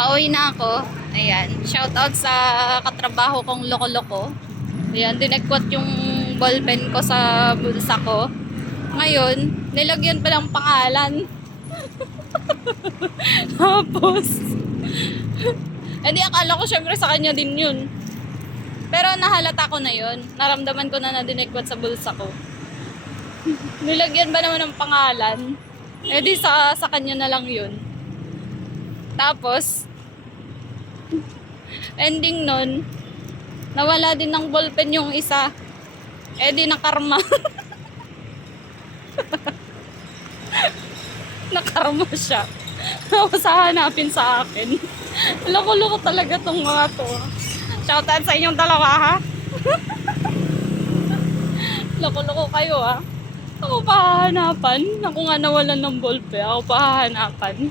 Pauwi na ako. Ayan. Shout out sa katrabaho kong loko-loko. Ayan. Dinagkwat yung ballpen ko sa bulsa ko. Ngayon, nilagyan pa ng pangalan. Tapos, hindi akala ko syempre sa kanya din yun. Pero nahalata ko na yun. Naramdaman ko na dinagkwat sa bulsa ko. Nilagyan ba naman ng pangalan? Eh di sa kanya na lang yun. Tapos, ending nun, nawala din ng ballpen yung isa. Eh di nakarma. Nakarma siya. Tapos hahanapin sa akin. Loko-loko talaga tong mga to. Shoutout sa inyong dalawa ha. Loko-loko kayo ha. Ako pa hahanapan. Ako nga nawalan ng ballpen. Ako pa hahanapan.